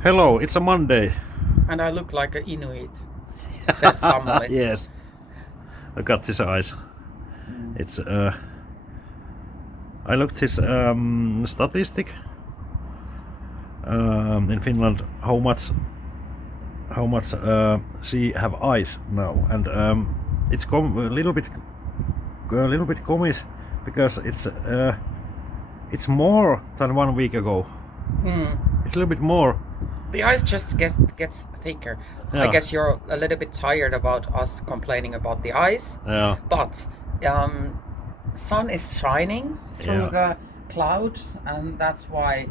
Hello, it's a Monday. And I look like an Inuit, says Samuli. Yes, I got this eyes. It's I looked this statistic in Finland how much sea have ice now, and it's a little bit comic because it's more than 1 week ago. It's a little bit more. The ice just gets thicker. I Yeah. guess you're a little bit tired about us complaining about the ice. Yeah. But sun is shining through Yeah. the clouds, and that's why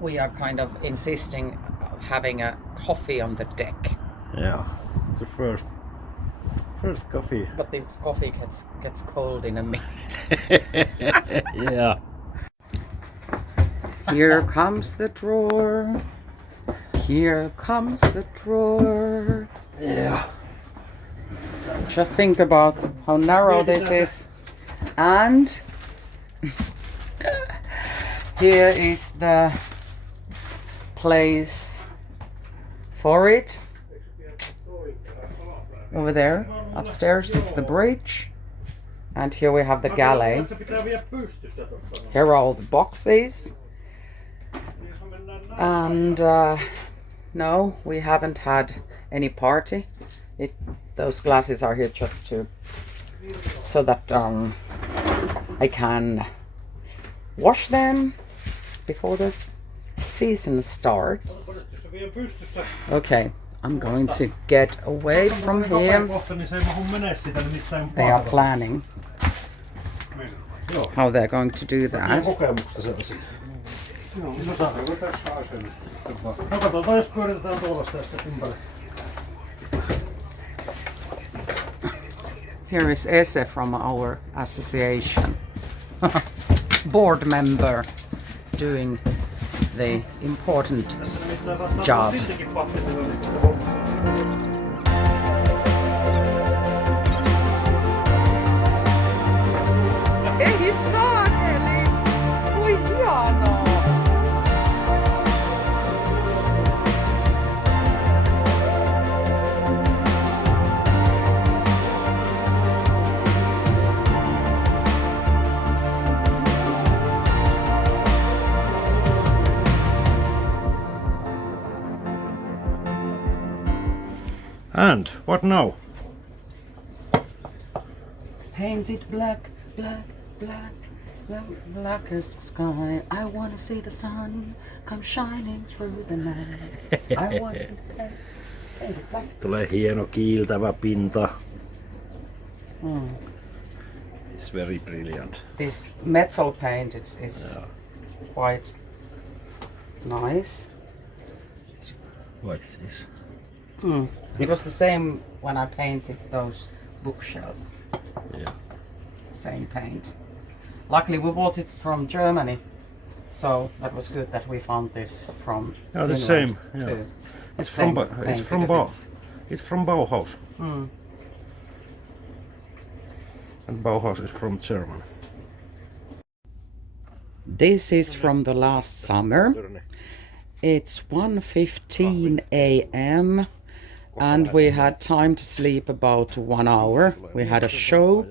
we are kind of insisting having a coffee on the deck. Yeah. It's the first coffee. But this coffee gets cold in a minute. Yeah. Here comes the drawer. Here comes the drawer. Yeah. Just think about how narrow this is. And here is the place for it. Over there, upstairs is the bridge. And here we have the galley. Here are all the boxes. And no, we haven't had any party. Those glasses are here just so that I can wash them before the season starts. Okay, I'm going to get away from here. They are planning how they're going to do that. Here is Ese from our association, board member, doing the important job. Ei saakeli! Kui hienoa! And what now? Painted black, black, black, black, blackest sky. I wanna see the sun come shining through the night. I want to painted black. Tulee hieno kiiltävä pinta. It's very brilliant. This metal paint is quite nice. Like this. It was the same when I painted those bookshelves. Yeah. Same paint. Luckily we bought it from Germany, so that was good that we found this from Yeah, the Finland same. Yeah. too. It's Same from paint it's from because It's from Bauhaus. And Bauhaus is from Germany. This is from the last summer. It's 1:15 a.m. and we had time to sleep about 1 hour. We had a show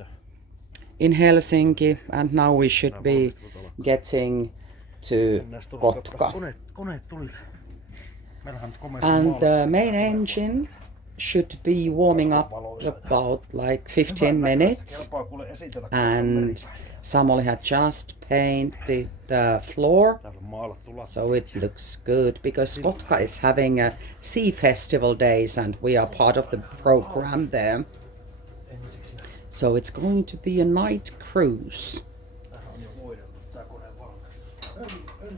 in Helsinki and now we should be getting to Kotka. And the main engine should be warming up about like 15 minutes. And Samuli had just painted the floor, so it looks good because Kotka is having a sea festival days and we are part of the program there. So it's going to be a night cruise.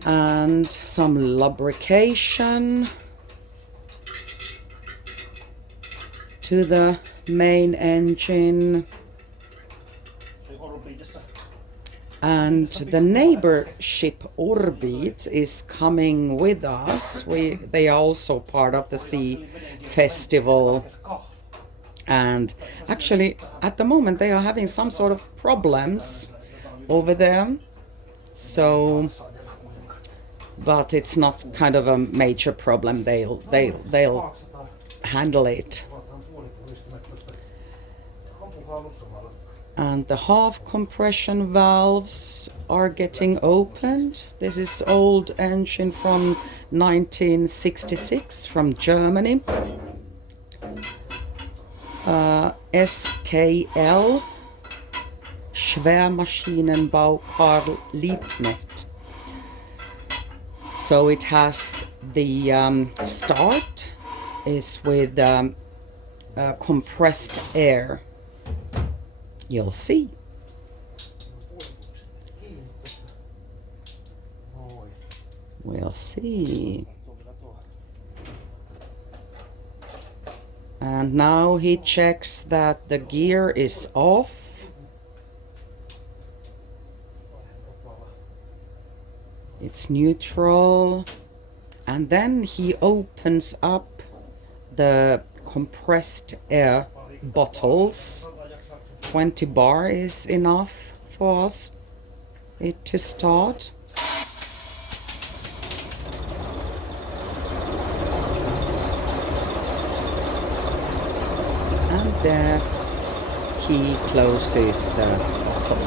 And some lubrication to the main engine. And the neighbor ship Orbit is coming with us. They are also part of the sea festival. And actually, at the moment, they are having some sort of problems over there. So but it's not kind of a major problem. They'll handle it. And the half compression valves are getting opened. This is old engine from 1966 from Germany. SKL, Schwermaschinenbau Karl Liebknecht. So it has the start is with compressed air. You'll see. We'll see. And now he checks that the gear is off. It's neutral. And then he opens up the compressed air bottles. 20 bar is enough for us to start. And there he closes the bottle.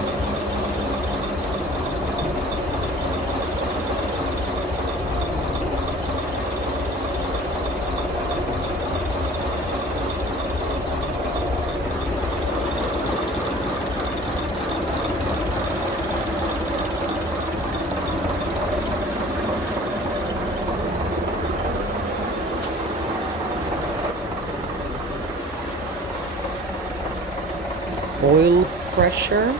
Oil pressure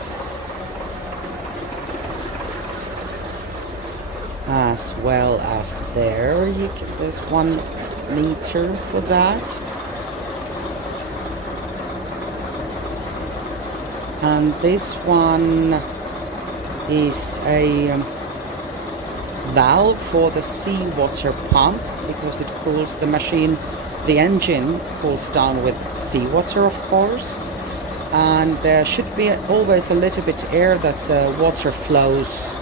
as well as there. There's 1 meter for that. And this one is a valve for the seawater pump because it cools the machine. The engine cools down with seawater, of course. And there should be always a little bit air that the water flows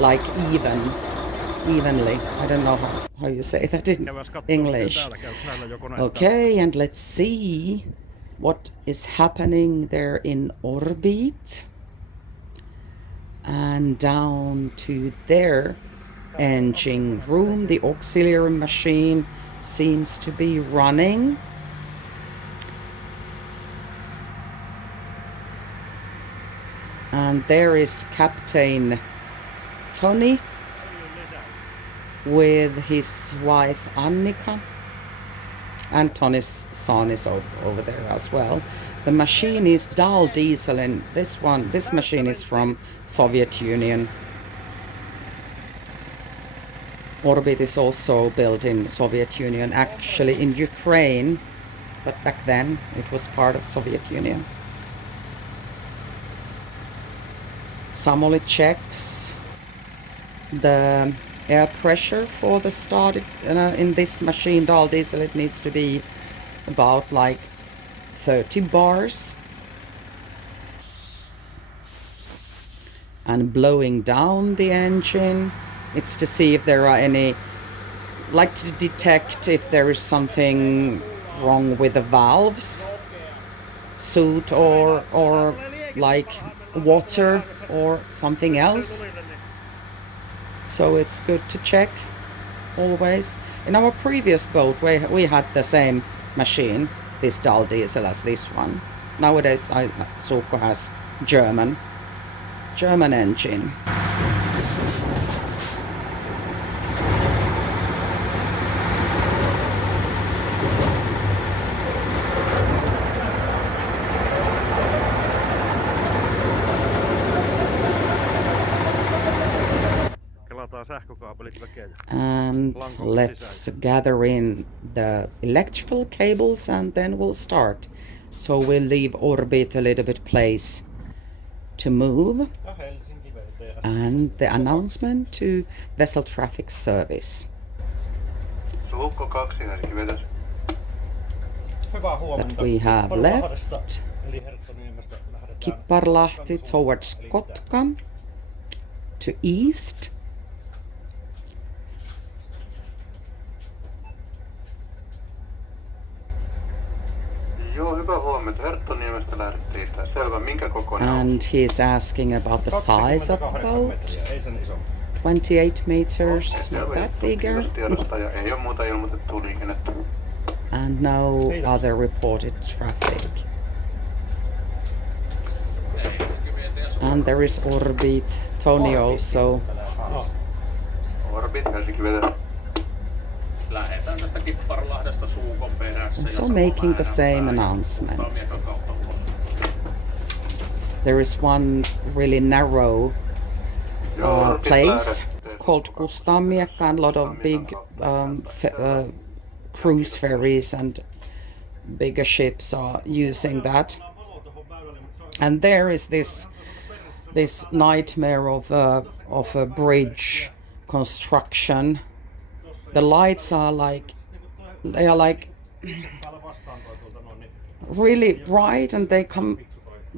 like evenly. I don't know how you say that in English. Okay, and let's see what is happening there in orbit. And down to their engine room, the auxiliary machine seems to be running. And there is Captain Tony with his wife Annika, and Tony's son is over there as well. The machine is Dahl diesel, and this machine is from Soviet Union. Orbit is also built in Soviet Union, actually in Ukraine, but back then it was part of Soviet Union. Samoli checks the air pressure for the start. In this machine, Dahl diesel, it needs to be about like 30 bars. And blowing down the engine, it's to see if there are any, like to detect if there is something wrong with the valves, soot or like water or something else. So it's good to check always. In our previous boat we had the same machine, this Dahl diesel, as this one. Nowadays Suukko has German engine. And let's gather in the electrical cables and then we'll start. So we'll leave orbit a little bit place to move. And the announcement to vessel traffic service. That we have left Kipparlahti towards Kotka to east. hyvää huomenta. Herttoniemestä lähdettiin. Selvä, minkä kokoinen on? And he's asking about the size of the 28 boat. metriä, ei sen isompi. 28 meters, not that bigger. Kiitos tiedosta ja ei ole muuta ilmoitettua liikennettä. And no other reported traffic. And there is Orbit, Tony also. Orbit, Helsinki vetä. Lähetään tästä Kipparlahdesta Suukon perässä. Also making the same announcement. There is one really narrow place called Kustamiekka, and a lot of big cruise ferries and bigger ships are using that. And there is this nightmare of a bridge construction. The lights are like really bright, and they come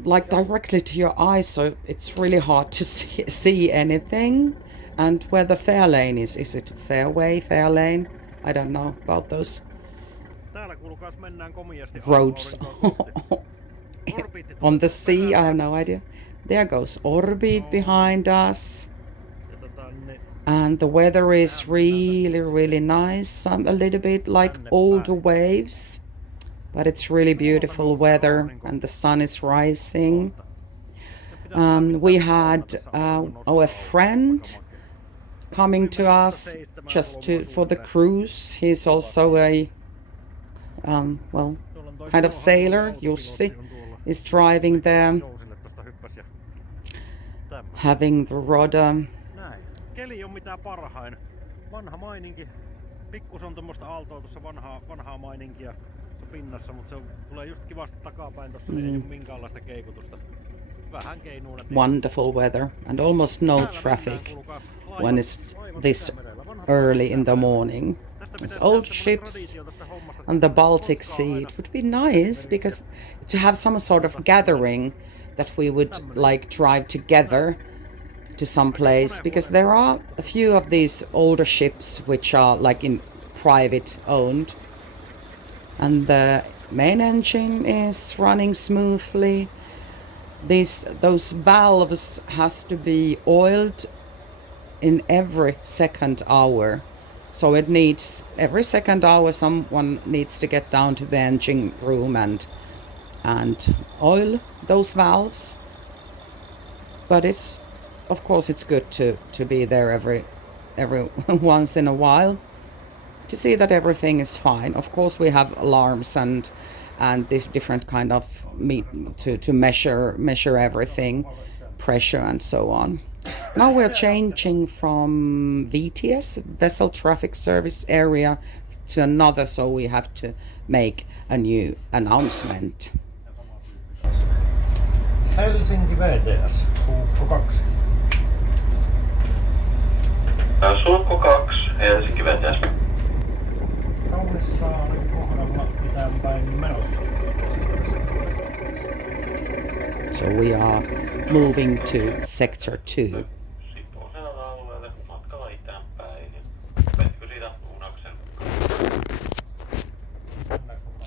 like directly to your eyes, so it's really hard to see anything. And where the fair lane is it fairway, fair lane? I don't know about those roads on the sea. I have no idea. There goes Orbit behind us. And the weather is really nice. A little bit like older waves, but it's really beautiful weather, and the sun is rising. We had our friend coming to us just for the cruise. He's also a kind of sailor. Jussi is driving there, having the rudder. Keli on mitä parhain. Vanha maininki. Pikkus on tommoista aaltoa tuossa vanhaa maininkia pinnassa, mutta se tulee just kivasti takapäin tossa, niin ei oo minkäänlaista keikutusta. Vähän keinuuna. Wonderful weather and almost no traffic when it's this early in the morning. It's old ships on the Baltic Sea. It would be nice because to have some sort of gathering that we would like drive together to some place, because there are a few of these older ships which are like in private owned, and the main engine is running smoothly. Those valves has to be oiled in every second hour, so it needs every second hour someone needs to get down to the engine room and oil those valves. But it's of course it's good to be there every once in a while to see that everything is fine. Of course we have alarms and this different kind of to measure everything, pressure and so on. Now we're changing from VTS, Vessel Traffic Service Area, to another, so we have to make a new announcement. Helsinki VTS, Suukko 2. Suukko 2, Helsinki vetäs. Kaunissaaren kohdalla mitään päin menossa. So we are moving to sector 2.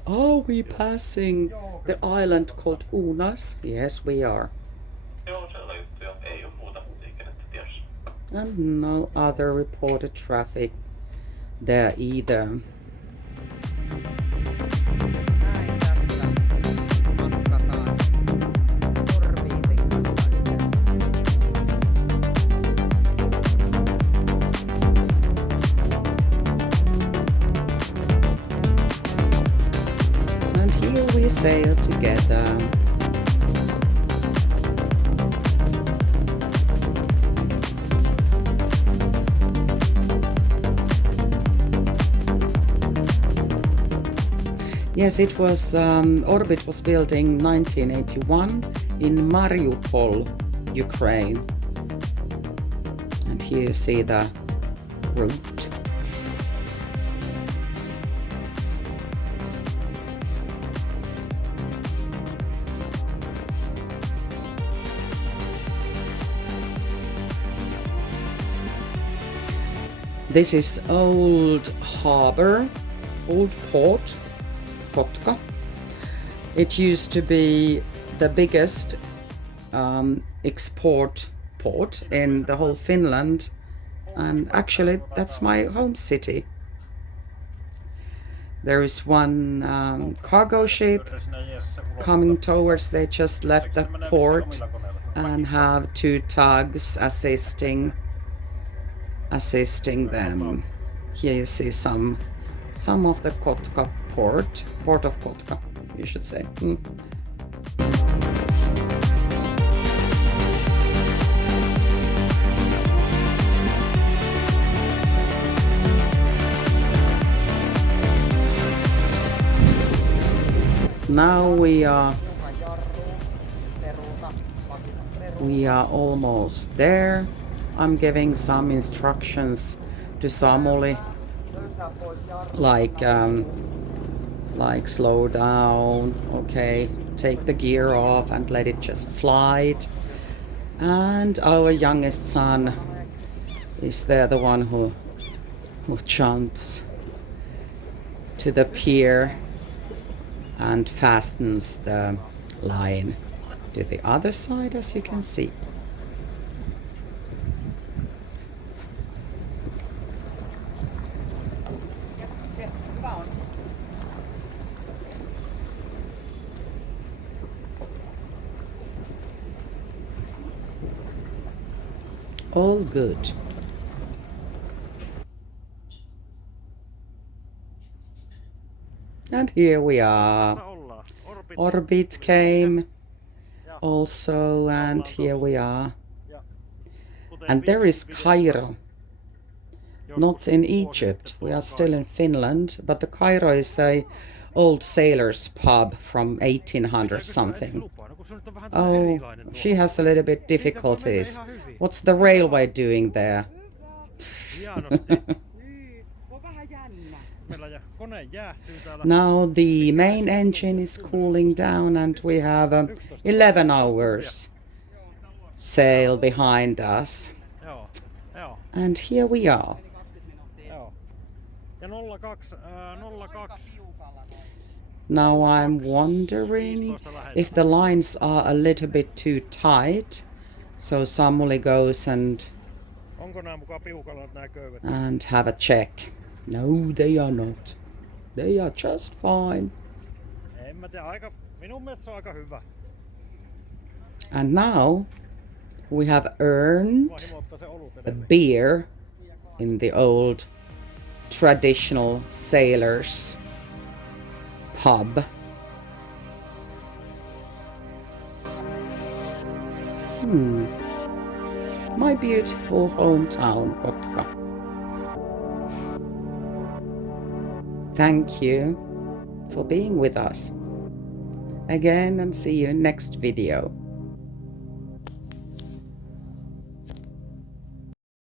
Are we passing the island called Unas? Yes, we are. And no other reported traffic there either. And here we sail together. Yes, it was Orbit was built in 1981 in Mariupol, Ukraine. And here you see the route. This is old harbor, old port, Kotka. It used to be the biggest export port in the whole Finland, and actually that's my home city. There is one cargo ship coming towards. They just left the port and have 2 tugs assisting them. Here you see some of the Kotka port of Kotka, you should say. Now we are almost there. I'm giving some instructions to Samuli, like slow down, okay, take the gear off and let it just slide. And our youngest son is there, the one who jumps to the pier and fastens the line to the other side, as you can see. All good. And here we are. Orbit came also, and here we are. And there is Cairo. Not in Egypt. We are still in Finland, but the Cairo is a old sailor's pub from 1800 something. Oh, she has a little bit difficulties. What's the railway doing there? Now the main engine is cooling down and we have 11 hours sail behind us. And here we are. Now I'm wondering if the lines are a little bit too tight, so Samuli goes and have a check. No, they are not. They are just fine. And now we have earned a beer in the old traditional sailors pub. My beautiful hometown, Kotka. Thank you for being with us again, and see you in next video.